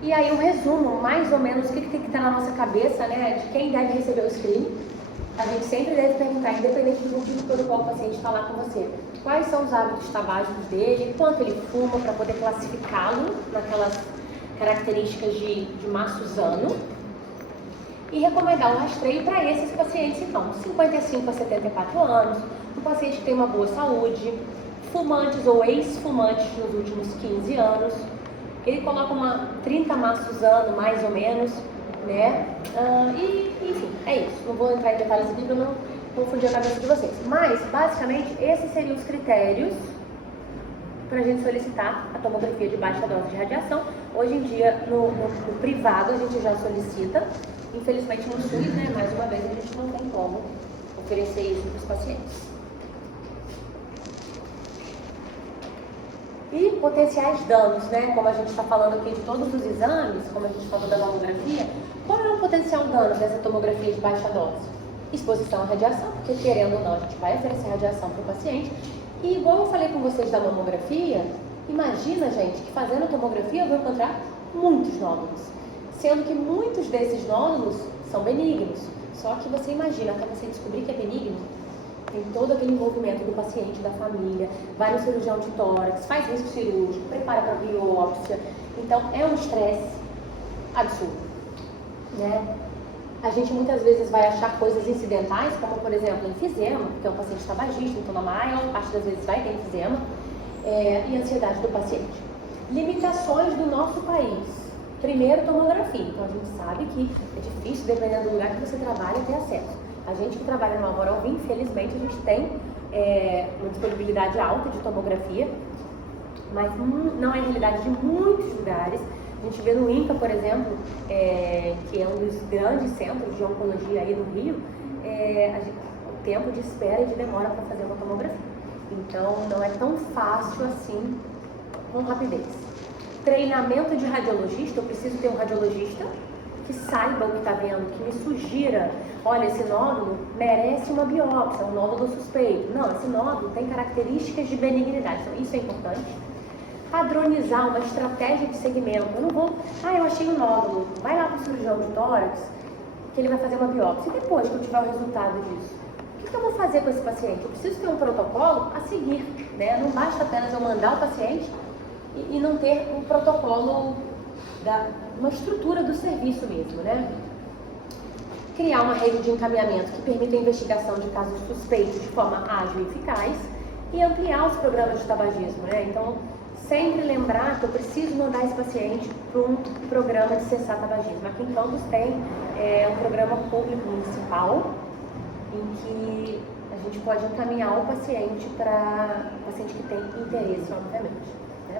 E aí, um resumo, mais ou menos, o que tem que estar na nossa cabeça, né, de quem deve receber o screening. A gente sempre deve perguntar, independente do motivo pelo qual o paciente está lá com você, quais são os hábitos tabágicos dele, quanto ele fuma, para poder classificá-lo naquelas características de maçosano, e recomendar o rastreio para esses pacientes, então, 55 a 74 anos, um paciente que tem uma boa saúde, fumantes ou ex-fumantes nos últimos 15 anos. Ele coloca 30 maços ano, mais ou menos, né? Enfim, é isso. Não vou entrar em detalhes aqui para não confundir a cabeça de vocês. Mas, basicamente, esses seriam os critérios para a gente solicitar a tomografia de baixa dose de radiação. Hoje em dia, no privado, a gente já solicita. Infelizmente, no SUS, né? Mais uma vez, a gente não tem como oferecer isso para os pacientes. E potenciais danos, né? Como a gente está falando aqui de todos os exames, como a gente falou da mamografia, qual é o potencial dano dessa tomografia de baixa dose? Exposição à radiação, porque querendo ou não, a gente vai oferecer radiação para o paciente, E igual eu falei com vocês da mamografia, imagina, gente, que fazendo tomografia eu vou encontrar muitos nódulos, sendo que muitos desses nódulos são benignos. Só que você imagina, até você descobrir que é benigno, tem todo aquele envolvimento do paciente, da família, vai no cirurgião de tórax, faz risco cirúrgico, prepara para biópsia. Então é um estresse absurdo, né? A gente muitas vezes vai achar coisas incidentais, como por exemplo enfisema, porque é um paciente tabagista, então na maior parte das vezes vai ter enfisema, e ansiedade do paciente. Limitações do nosso país. Primeiro, tomografia. Então a gente sabe que é difícil, dependendo do lugar que você trabalha, ter acesso. A gente que trabalha no Álvaro Alvim, infelizmente, a gente tem uma disponibilidade alta de tomografia, mas não é a realidade de muitos lugares. A gente vê no INCA, por exemplo, que é um dos grandes centros de oncologia aí do Rio, o tempo de espera e de demora para fazer uma tomografia. Então, não é tão fácil assim, com rapidez. Treinamento de radiologista, eu preciso ter um radiologista que saiba o que está vendo, que me sugira, olha, esse nódulo merece uma biópsia, um nódulo suspeito. Não, esse nódulo tem características de benignidade, então isso é importante. Padronizar uma estratégia de segmento. Eu não vou, eu achei um nódulo, vai lá para o cirurgião de tórax, que ele vai fazer uma biópsia. E depois que eu tiver o resultado disso, o que eu vou fazer com esse paciente? Eu preciso ter um protocolo a seguir, né? Não basta apenas eu mandar o paciente e não ter um protocolo, uma estrutura do serviço mesmo, né? Criar uma rede de encaminhamento que permita a investigação de casos suspeitos de forma ágil e eficaz e ampliar os programas de tabagismo, né? Então, sempre lembrar que eu preciso mandar esse paciente para um programa de cessar tabagismo. Aqui em Campos tem um programa público municipal em que a gente pode encaminhar o paciente para paciente que tem interesse, obviamente, né?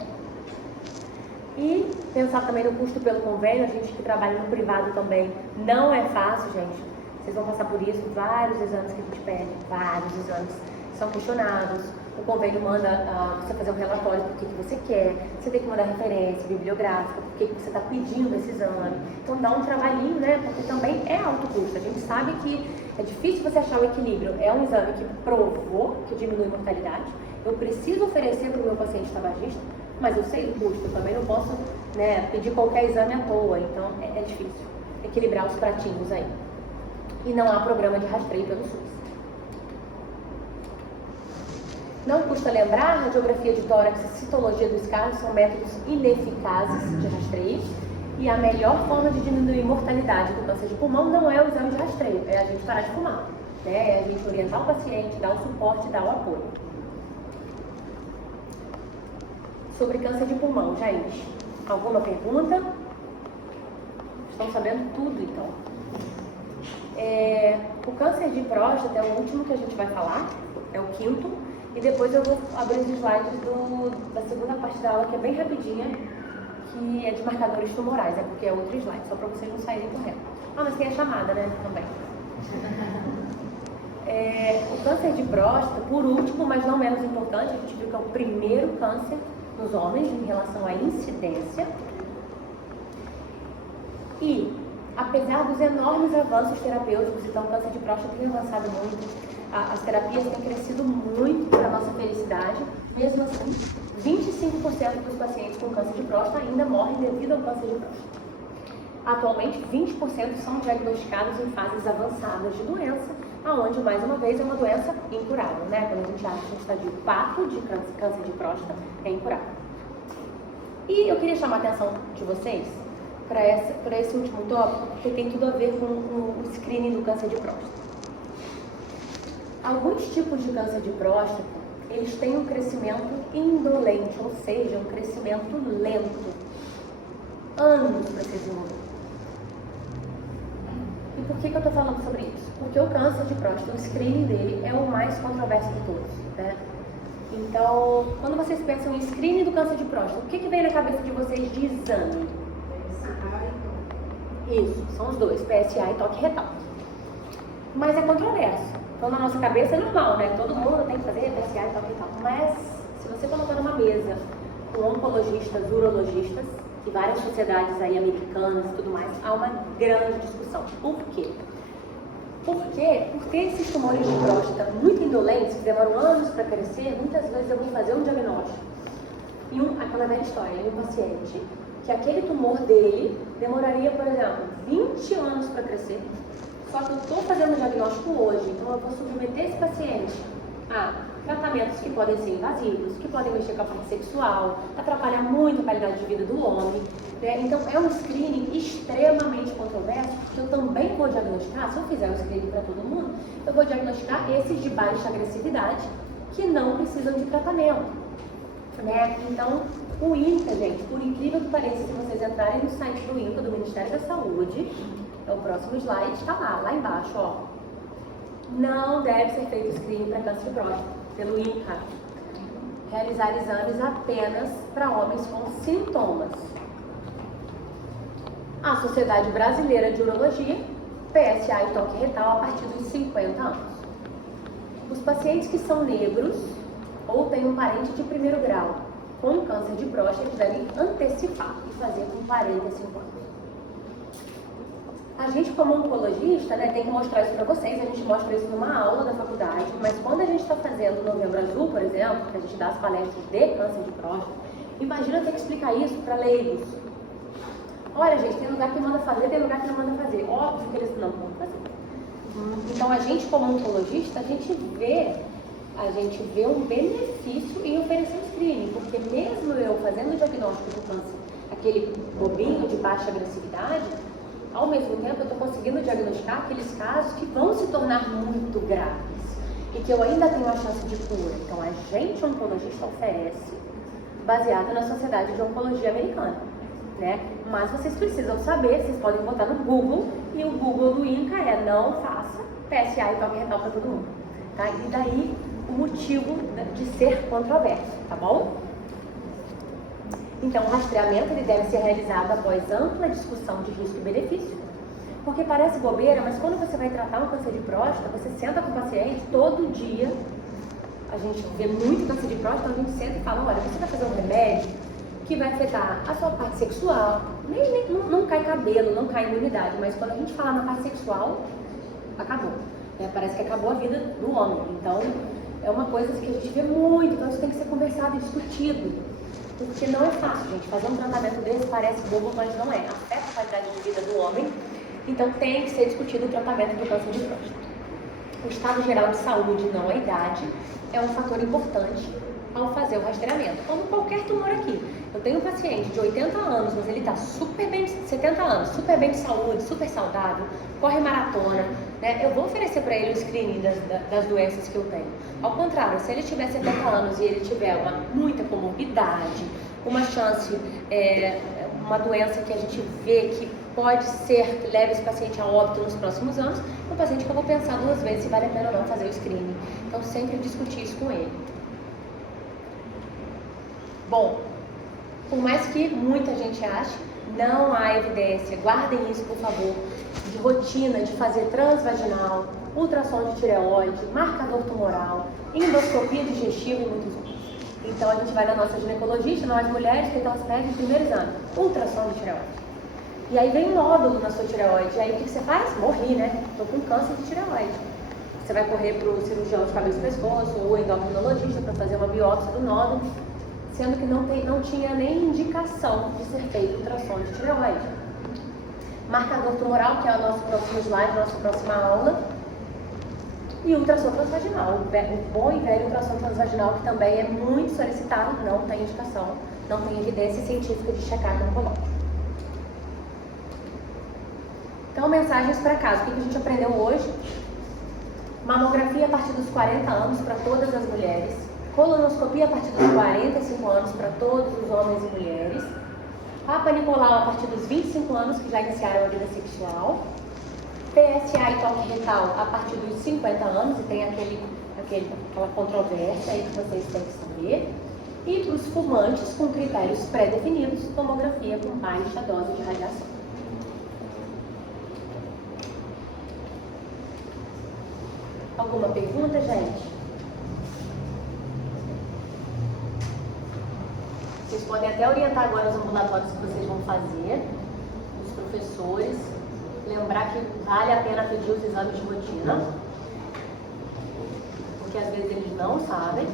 E pensar também no custo pelo convênio. A gente que trabalha no privado também não é fácil, gente. Vocês vão passar por isso, vários exames que a gente pede, vários exames são questionados. O convênio manda você fazer um relatório do que você quer, você tem que mandar referência bibliográfica, por que você está pedindo esse exame. Então dá um trabalhinho, né? Porque também é alto custo. A gente sabe que é difícil você achar o equilíbrio. É um exame que provou que diminui a mortalidade. Eu preciso oferecer para o meu paciente tabagista, mas eu sei o custo. Eu também não posso, né, pedir qualquer exame à toa. Então é difícil equilibrar os pratinhos aí. E não há programa de rastreio pelo SUS. Não custa lembrar, radiografia de tórax e citologia do escarro são métodos ineficazes de rastreio e a melhor forma de diminuir a mortalidade do câncer de pulmão não é o exame de rastreio, é a gente parar de fumar, né? É a gente orientar o paciente, dar o suporte, dar o apoio. Sobre câncer de pulmão, Jair, alguma pergunta? Estão sabendo tudo, então. O câncer de próstata é o último que a gente vai falar, é o quinto. E depois eu vou abrir os slides da segunda parte da aula, que é bem rapidinha, que é de marcadores tumorais, porque é outro slide, só para vocês não saírem correndo. Mas tem a chamada, né, também. O câncer de próstata, por último, mas não menos importante, a gente viu que é o primeiro câncer nos homens em relação à incidência. E, apesar dos enormes avanços terapêuticos, então o câncer de próstata tem avançado muito, as terapias têm crescido muito para a nossa felicidade. Mesmo assim, 25% dos pacientes com câncer de próstata ainda morrem devido ao câncer de próstata. Atualmente, 20% são diagnosticados em fases avançadas de doença, aonde, mais uma vez, é uma doença incurável, né? Quando a gente acha que o estádio 4 de câncer de próstata é incurável. E eu queria chamar a atenção de vocês para esse último tópico, porque tem tudo a ver com o screening do câncer de próstata. Alguns tipos de câncer de próstata, eles têm um crescimento indolente, ou seja, um crescimento lento. Anos para se desenvolver. E por que eu estou falando sobre isso? Porque o câncer de próstata, o screening dele é o mais controverso de todos, né? Então, quando vocês pensam em screening do câncer de próstata, o que vem na cabeça de vocês de exame? Isso, são os dois, PSA e toque retal. Mas é controverso. Então, na nossa cabeça é normal, né? Todo mundo tem que fazer PSA e toque retal. Mas, se você colocar numa mesa com oncologistas, urologistas, e várias sociedades aí americanas e tudo mais, há uma grande discussão. Por quê? Porque, por ter esses tumores de próstata muito indolentes, que demoram anos para crescer, muitas vezes eu vou fazer um diagnóstico. E aquela velha história, em um paciente, que aquele tumor dele demoraria, por exemplo, 20 anos para crescer. Só que eu estou fazendo o diagnóstico hoje, então eu vou submeter esse paciente a tratamentos que podem ser invasivos, que podem mexer com a parte sexual, atrapalhar muito a qualidade de vida do homem, né? Então é um screening extremamente controverso, porque eu também vou diagnosticar, se eu fizer um screening para todo mundo, eu vou diagnosticar esses de baixa agressividade, que não precisam de tratamento, né? Então, o INCA, gente, por incrível que pareça, se vocês entrarem no site do INCA, do Ministério da Saúde, é o próximo slide, está lá embaixo, ó. Não deve ser feito screening para câncer de próstata pelo INCA. Realizar exames apenas para homens com sintomas. A Sociedade Brasileira de Urologia, PSA e toque retal a partir dos 50 anos. Os pacientes que são negros ou têm um parente de primeiro grau com câncer de próstata, eles devem antecipar e fazer com 45 anos. A gente, como oncologista, né, tem que mostrar isso para vocês, a gente mostra isso numa aula da faculdade, mas quando a gente está fazendo o Novembro Azul, por exemplo, que a gente dá as palestras de câncer de próstata, imagina ter que explicar isso para leigos. Olha, gente, tem lugar que manda fazer, tem lugar que não manda fazer. Óbvio que eles não vão fazer. Então, a gente, como oncologista, a gente vê um benefício em oferecer um screening, porque mesmo eu fazendo o diagnóstico do câncer, aquele bobinho de baixa agressividade, ao mesmo tempo eu estou conseguindo diagnosticar aqueles casos que vão se tornar muito graves e que eu ainda tenho a chance de cura. Então, a gente, oncologista, oferece baseado na Sociedade de Oncologia Americana, né? Mas vocês precisam saber, vocês podem botar no Google, e o Google do INCA é não faça PSA e toque retal para todo mundo, tá? E daí o motivo de ser controverso, tá bom? Então, o rastreamento ele deve ser realizado após ampla discussão de risco e benefício, porque parece bobeira, mas quando você vai tratar um câncer de próstata, você senta com o paciente todo dia, a gente vê muito câncer de próstata, a gente senta e fala, olha, você vai fazer um remédio que vai afetar a sua parte sexual, não cai cabelo, não cai imunidade, mas quando a gente fala na parte sexual, acabou, né? Parece que acabou a vida do homem, então é uma coisa que a gente vê muito, então isso tem que ser conversado e discutido. Porque não é fácil, gente. Fazer um tratamento desse parece bobo, mas não é. Afeta a qualidade de vida do homem. Então tem que ser discutido o tratamento do câncer de próstata. O estado geral de saúde, não a idade, é um fator importante ao fazer o rastreamento. Como qualquer tumor aqui. Eu tenho um paciente de 80 anos, mas ele está super bem, 70 anos, super bem de saúde, super saudável, corre maratona, né? Eu vou oferecer para ele o screening das doenças que eu tenho. Ao contrário, se ele tiver 70 anos e ele tiver muita comorbidade, uma chance, uma doença que a gente vê que pode ser que leve esse paciente a óbito nos próximos anos, é um paciente que eu vou pensar 2 vezes se vale a pena ou não fazer o screening. Então, sempre discutir isso com ele. Bom, por mais que muita gente ache, não há evidência, guardem isso por favor, de rotina de fazer transvaginal, ultrassom de tireoide, marcador tumoral, endoscopia digestiva e muitos outros. Então a gente vai na nossa ginecologista, nós mulheres, então elas pedem o primeiro exame, ultrassom de tireoide. E aí vem um nódulo na sua tireoide, e aí o que você faz? Morri, né? Estou com câncer de tireoide. Você vai correr para o cirurgião de cabeça e pescoço ou endocrinologista para fazer uma biópsia do nódulo, sendo que não tinha nem indicação de ser feito ultrassom de tireoide. Marcador tumoral, que é o nosso próximo slide, nossa próxima aula, e ultrassom transvaginal, o bom e velho ultrassom transvaginal, que também é muito solicitado, não tem indicação, não tem evidência científica de checagem oncológica. Então, mensagens para casa. O que a gente aprendeu hoje? Mamografia a partir dos 40 anos para todas as mulheres. Colonoscopia a partir dos 45 anos para todos os homens e mulheres. Papa Nicolau a partir dos 25 anos, que já iniciaram a vida sexual. PSA e toque retal a partir dos 50 anos, e tem aquela controvérsia aí que vocês têm que saber. E para os fumantes, com critérios pré-definidos, tomografia com baixa dose de radiação. Alguma pergunta, gente? Vocês podem até orientar agora os ambulatórios que vocês vão fazer, os professores, lembrar lembrar que vale a pena pedir os exames de rotina, porque às vezes eles não sabem.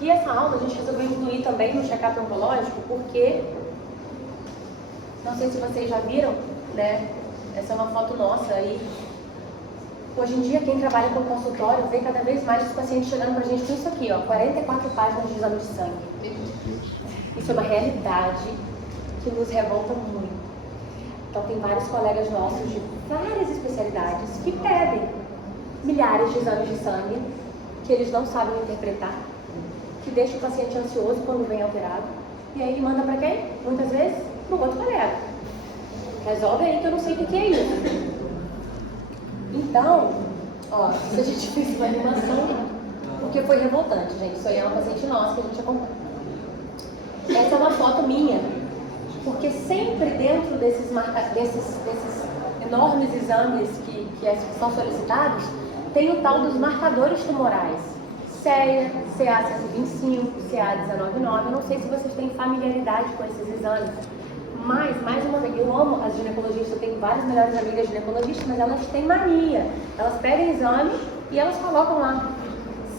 E essa aula a gente resolveu incluir também no check-up oncológico, porque, não sei se vocês já viram, né? Essa é uma foto nossa aí. Hoje em dia, quem trabalha com consultório vê cada vez mais os pacientes chegando pra gente com isso aqui, ó, 44 páginas de exame de sangue. Isso é uma realidade que nos revolta muito. Então, tem vários colegas nossos de várias especialidades que pedem milhares de exames de sangue que eles não sabem interpretar, que deixa o paciente ansioso quando vem alterado. E aí ele manda para quem? Muitas vezes para o outro colega. Resolve aí que eu não sei o que é isso. Então, ó, se a gente fez uma animação, porque foi revoltante, gente. Isso aí é uma paciente nossa que a gente acompanha. Essa é uma foto minha, porque sempre dentro desses enormes exames que são solicitados, tem o tal dos marcadores tumorais. CEA, CA125, CA199. Eu não sei se vocês têm familiaridade com esses exames, mas, mais uma vez, eu amo as ginecologistas, eu tenho várias melhores amigas ginecologistas, mas elas têm mania. Elas pegam exame e elas colocam lá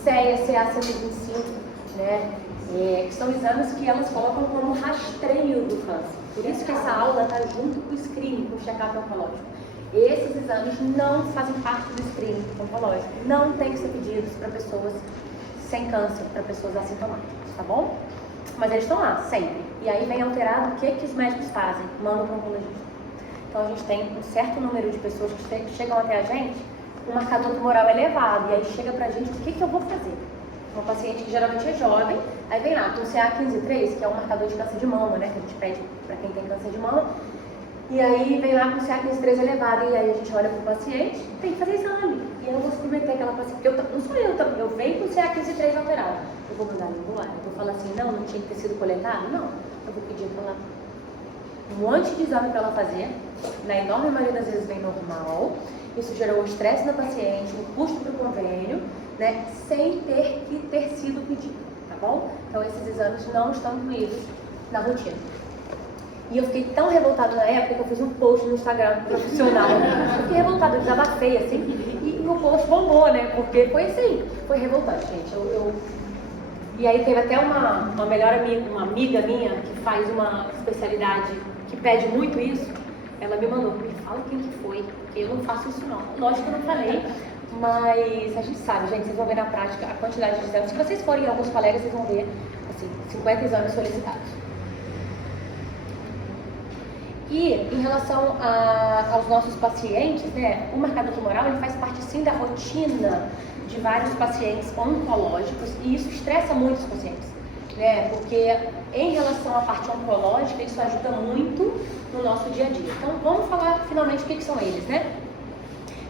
CEA, CA125, né? Que são exames que elas colocam como rastreio do câncer. Por isso que essa aula está junto com o screening, com o check-up oncológico. Esses exames não fazem parte do screening oncológico. Não tem que ser pedidos para pessoas sem câncer, para pessoas assintomáticas, tá bom? Mas eles estão lá, sempre. E aí vem alterado o que os médicos fazem, mandam para o oncologista. Então a gente tem um certo número de pessoas que chegam até a gente, um marcador tumoral elevado, e aí chega pra gente, o que eu vou fazer? Uma paciente que geralmente é jovem, aí vem lá com CA15-3, que é um marcador de câncer de mama, né, que a gente pede para quem tem câncer de mama, e aí vem lá com CA15-3 elevado, e aí a gente olha pro paciente, tem que fazer exame, e eu vou submeter aquela paciente, porque não sou eu venho com CA15-3 alterado, eu vou mandar ela embora, eu vou falar assim, não tinha que ter sido coletado? Não, eu vou pedir para ela um monte de exame para ela fazer, na enorme maioria das vezes vem normal, isso gerou um estresse na paciente, um custo para o convênio, né, sem ter que ter sido pedido, tá bom? Então esses exames não estão incluídos na rotina. E eu fiquei tão revoltada na época que eu fiz um post no Instagram profissional. Eu fiquei revoltada, eu desabafei assim, e o post bombou, né? Porque foi assim, foi revoltante, gente. E aí teve até uma melhor amiga, uma amiga minha que faz uma especialidade que pede muito isso. Ela me mandou, me fala quem que foi, porque eu não faço isso não. Lógico que eu não falei, mas a gente sabe, gente, vocês vão ver na prática a quantidade de exames. Se vocês forem em alguns colegas, vocês vão ver, assim, 50 exames solicitados. E em relação aos nossos pacientes, né, o marcador tumoral ele faz parte sim da rotina de vários pacientes oncológicos e isso estressa muito os pacientes, né, porque em relação à parte oncológica isso ajuda muito no nosso dia a dia. Então vamos falar finalmente o que são eles, né?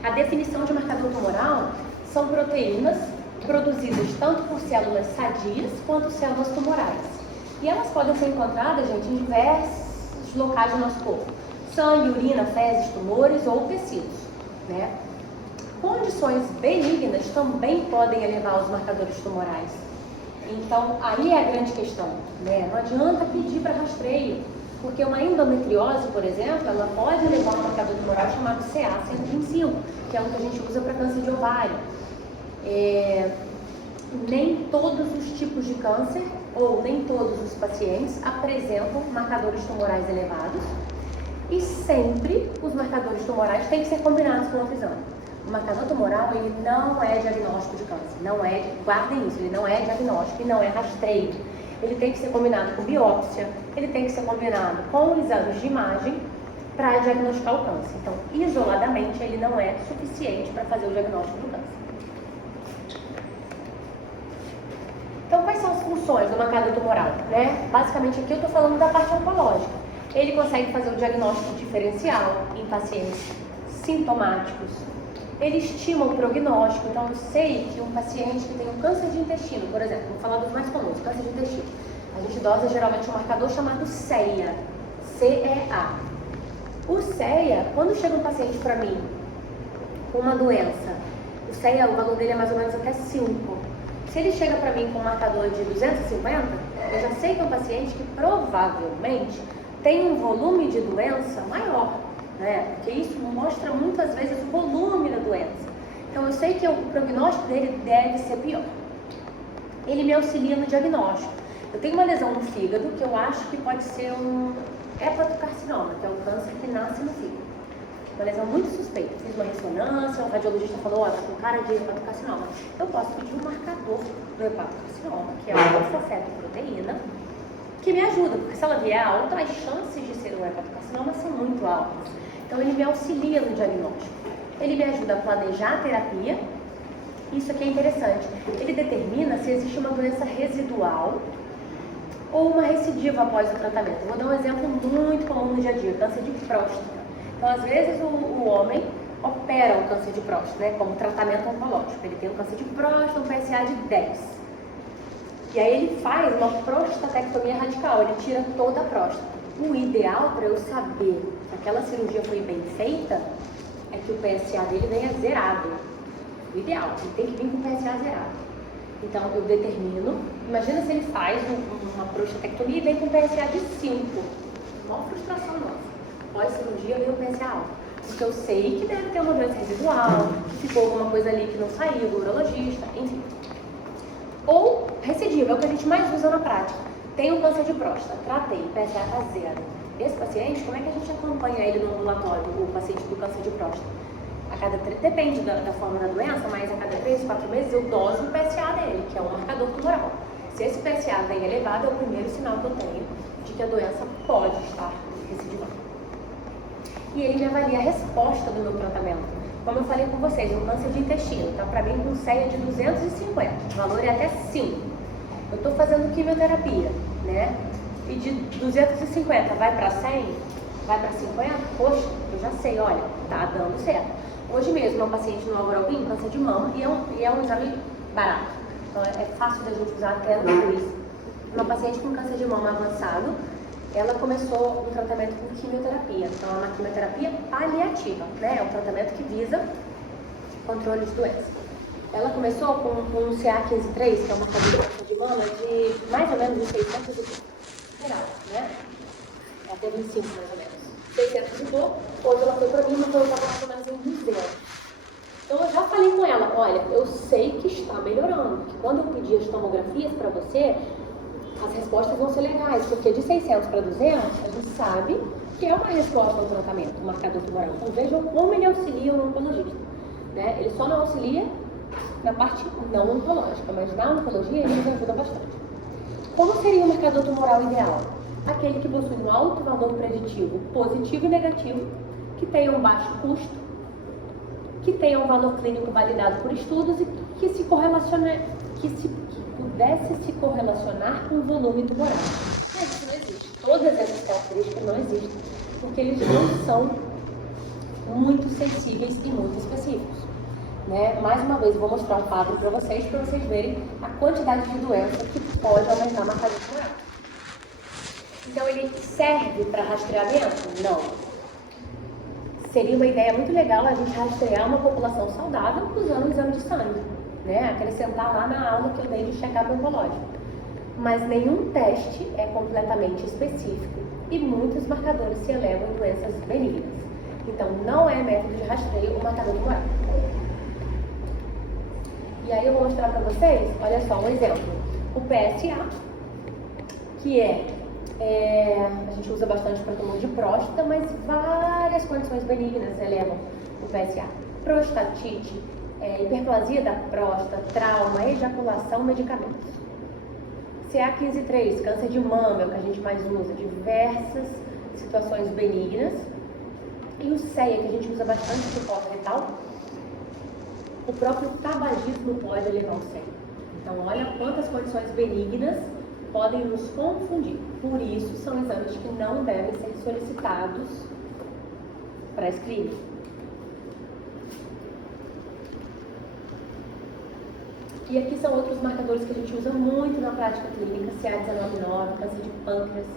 A definição de marcador tumoral são proteínas produzidas tanto por células sadias quanto células tumorais. E elas podem ser encontradas, gente, em diversos locais do nosso corpo. Sangue, urina, fezes, tumores ou tecidos, né? Condições benignas também podem elevar os marcadores tumorais. Então, aí é a grande questão, né? Não adianta pedir para rastreio, porque uma endometriose, por exemplo, ela pode levar um marcador tumoral chamado CA125, que é o que a gente usa para câncer de ovário. Nem todos os tipos de câncer ou nem todos os pacientes apresentam marcadores tumorais elevados e sempre os marcadores tumorais têm que ser combinados com outro exame. O marcador tumoral, ele não é diagnóstico de câncer, guardem isso, ele não é diagnóstico e não é rastreio. Ele tem que ser combinado com biópsia, ele tem que ser combinado com exames de imagem para diagnosticar o câncer. Então, isoladamente, ele não é suficiente para fazer o diagnóstico do câncer. Então, quais são as funções do marcador tumoral, né? Basicamente, aqui eu estou falando da parte oncológica. Ele consegue fazer o diagnóstico diferencial em pacientes sintomáticos. Ele estima o prognóstico. Então, eu sei que um paciente que tem um câncer de intestino, por exemplo, vou falar dos mais comuns, câncer de intestino. A gente dosa geralmente um marcador chamado CEA, C-E-A. O CEA, quando chega um paciente para mim com uma doença, o CEA, o valor dele é mais ou menos até 5. Se ele chega para mim com um marcador de 250, eu já sei que é um paciente que provavelmente tem um volume de doença maior, né? Porque isso mostra muitas vezes o volume da doença. Então eu sei que o prognóstico dele deve ser pior. Ele me auxilia no diagnóstico. Eu tenho uma lesão no fígado que eu acho que pode ser um hepatocarcinoma, que é um câncer que nasce no fígado. Uma lesão muito suspeita. Fiz uma ressonância, o radiologista falou, olha, tá com cara de hepatocarcinoma. Eu posso pedir um marcador do hepatocarcinoma, que é a alfa-fetoproteína, que me ajuda, porque se ela vier alta, as chances de ser um hepatocarcinoma são muito altas. Então ele me auxilia no diagnóstico. Ele me ajuda a planejar a terapia. Isso aqui é interessante. Ele determina se existe uma doença residual ou uma recidiva após o tratamento. Vou dar um exemplo muito comum no dia a dia, câncer de próstata. Então, às vezes, o homem opera o câncer de próstata, né, como tratamento oncológico. Ele tem um câncer de próstata, um PSA de 10. E aí ele faz uma prostatectomia radical, ele tira toda a próstata. O ideal para eu saber se aquela cirurgia foi bem feita é que o PSA dele venha zerado. O ideal, ele tem que vir com o PSA zerado. Então eu determino, imagina se ele faz uma prostatectomia e vem com PSA de 5. Maior frustração nossa. Pós-cirurgia vem o PSA alto. Porque eu sei que deve ter uma doença residual, que ficou alguma coisa ali que não saiu do urologista, enfim. Ou recidiva, é o que a gente mais usa na prática. Tem um câncer de próstata, tratei, PSA está zero. Esse paciente, como é que a gente acompanha ele no ambulatório, o paciente do câncer de próstata? Depende da forma da doença, mas a cada 3, 4 meses eu doso o PSA dele, que é um marcador tumoral. Se esse PSA vem elevado, é o primeiro sinal que eu tenho de que a doença pode estar recidivando. E ele me avalia a resposta do meu tratamento. Como eu falei com vocês, um câncer de intestino, tá para mim com CEA de 250, o valor é até 5. Eu estou fazendo quimioterapia, né? E de 250 vai para 100, vai para 50, poxa, eu já sei, olha, tá dando certo. Hoje mesmo, uma paciente no Álvaro Albim, câncer de mama, e é um exame barato. Então é fácil da gente usar até no juiz. Uma paciente com câncer de mama avançado, ela começou um tratamento com quimioterapia. Então é uma quimioterapia paliativa, né? É um tratamento que visa controle de doença. Ela começou com um CA15-3, que é uma marcador de câncer de mama, de mais ou menos de 600 e geral, né? Ela teve 5 mais ou menos. 600 e pouco, hoje ela foi para mim, mas eu estava mais ou menos em 200. Então eu já falei com ela, olha, eu sei que está melhorando, que quando eu pedir as tomografias para você, as respostas vão ser legais, porque de 600 para 200, a gente sabe que é uma resposta ao tratamento, o marcador tumoral. Então vejam como ele auxilia o oncologista, né? Ele só não auxilia na parte não oncológica, mas na oncologia ele nos ajuda bastante. Como seria o marcador tumoral ideal? Aquele que possui um alto valor preditivo positivo e negativo, que tenha um baixo custo, que tenha um valor clínico validado por estudos e que se correlacione, que pudesse se correlacionar com o volume tumoral. Mas isso não existe. Todas essas características não existem, porque eles não são muito sensíveis e muito específicos. Né? Mais uma vez, eu vou mostrar um quadro para vocês verem a quantidade de doença que pode aumentar a marcador tumoral. Então, ele serve para rastreamento? Não. Seria uma ideia muito legal a gente rastrear uma população saudável usando um exame de sangue, né? Acrescentar lá na aula que eu dei de check-up oncológico. Mas nenhum teste é completamente específico e muitos marcadores se elevam em doenças benignas. Então, não é método de rastreio o marcador tumoral. E aí eu vou mostrar para vocês, olha só, um exemplo. O PSA, que a gente usa bastante para tumor de próstata, mas várias condições benignas elevam o PSA. Prostatite, hiperplasia da próstata, trauma, ejaculação, medicamentos. CA15-3, câncer de mama, é o que a gente mais usa, diversas situações benignas. E o CEA, que a gente usa bastante para o retal, o próprio tabagismo pode elevar o CEA. Então, olha quantas condições benignas podem nos confundir. Por isso, são exames que não devem ser solicitados para screening. E aqui são outros marcadores que a gente usa muito na prática clínica, CA19-9, câncer de pâncreas,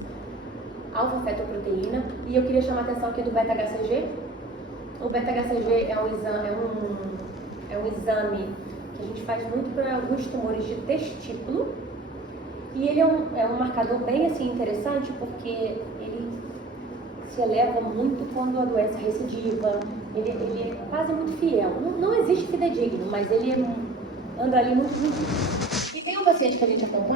alfa-fetoproteína. E eu queria chamar a atenção aqui do beta-HCG. O beta-HCG é um exame que a gente faz muito para alguns tumores de testículo. E ele é um marcador bem assim interessante porque ele se eleva muito quando a doença recidiva, ele é quase muito fiel. Não existe fidedigno, mas ele anda ali muito. E tem um paciente que a gente acompanha.